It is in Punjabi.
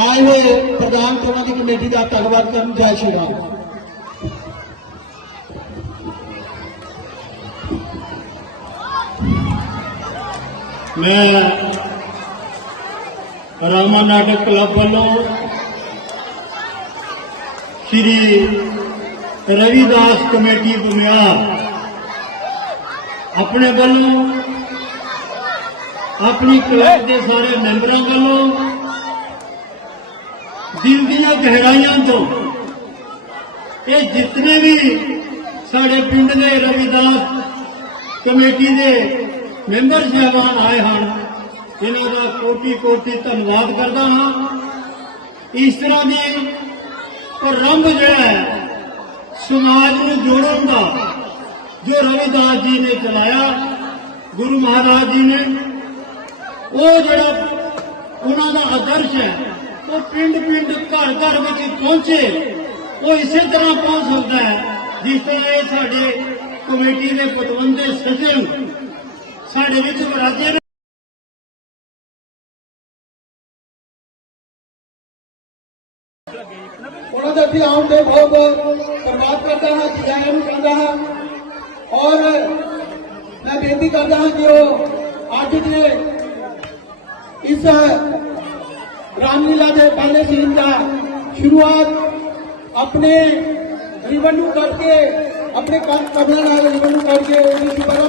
ਆਏ ਦੇ ਪ੍ਰਧਾਨ ਕੌਣ ਦੀ ਕਮੇਟੀ ਦਾ ਧੰਨਵਾਦ ਕਰਨ ਜੈ ਸ਼੍ਰੀ ਰਾਮ। ਮੈਂ ਰਾਮਾ ਨਾਟਕ ਕਲੱਬ ਵੱਲੋਂ ਸ਼੍ਰੀ ਰਵਿਦਾਸ ਕਮੇਟੀ ਬੁਨਿਆਦ ਆਪਣੇ ਵੱਲੋਂ ਆਪਣੀ ਕਲੱਬ ਦੇ ਸਾਰੇ ਮੈਂਬਰਾਂ ਵੱਲੋਂ ਦਿਲ ਦੀਆਂ ਗਹਿਰਾਈਆਂ ਤੋਂ। ਇਹ ਜਿਤਨੇ ਵੀ ਸਾਡੇ ਪਿੰਡ ਦੇ ਰਵਿਦਾਸ ਕਮੇਟੀ ਦੇ ਮੈਂਬਰ ਸਾਹਿਬਾਨ ਆਏ ਹਨ, ਇਹਨਾਂ ਦਾ ਕੋਟੀ ਕੋਟੀ ਧੰਨਵਾਦ ਕਰਦਾ ਹਾਂ। ਇਸ ਤਰ੍ਹਾਂ ਦੀ ਪ੍ਰਰੰਭ ਜਿਹੜਾ ਹੈ, ਸਮਾਜ ਨੂੰ ਜੋੜਨ ਦਾ ਜੋ ਰਵਿਦਾਸ ਜੀ ਨੇ ਚਲਾਇਆ, ਗੁਰੂ ਮਹਾਰਾਜ ਜੀ ਨੇ, ਉਹ ਜਿਹੜਾ ਉਹਨਾਂ ਦਾ ਆਦਰਸ਼ ਹੈ ਉਹ ਪਿੰਡ ਪਿੰਡ ਘਰ ਘਰ ਵਿੱਚ ਪਹੁੰਚੇ, ਉਹ ਇਸੇ ਤਰ੍ਹਾਂ ਪਹੁੰਚ ਸਕਦਾ ਹੈ, ਜਿਸ ਤਰ੍ਹਾਂ ਇਹ ਸਾਡੇ ਕਮੇਟੀ ਦੇ ਪਤਵੰਤੇ ਸੱਜਣ, ਸਾਡੇ ਵਿੱਚ ਵਿਰਾਜੇ ਉਹਨਾਂ ਦੇ ਇੱਥੇ ਆਉਣ ਦੇ ਬਹੁਤ ਬਹੁਤ ਧੰਨਵਾਦ ਕਰਦਾ ਹਾਂ ਜਜ਼ਾਇਆ ਨੂੰ ਕਹਿੰਦਾ ਹਾਂ। ਔਰ ਮੈਂ ਬੇਨਤੀ ਕਰਦਾ ਹਾਂ ਕਿ ਉਹ ਅੱਜ ਦੇ ਇਸ ਰਾਮਲੀਲਾ ਦੇ ਪਹਿਲੇ ਸੀਨ ਦਾ ਸ਼ੁਰੂਆਤ ਆਪਣੇ ਰਿਬਨ ਨੂੰ ਕਰਕੇ, ਆਪਣੇ ਕੰਮ ਨਾਲ ਰਿਬਨ ਨੂੰ ਕਰਕੇ ਉਹਦੀ ਸ਼ੁਭਾਰੰਭ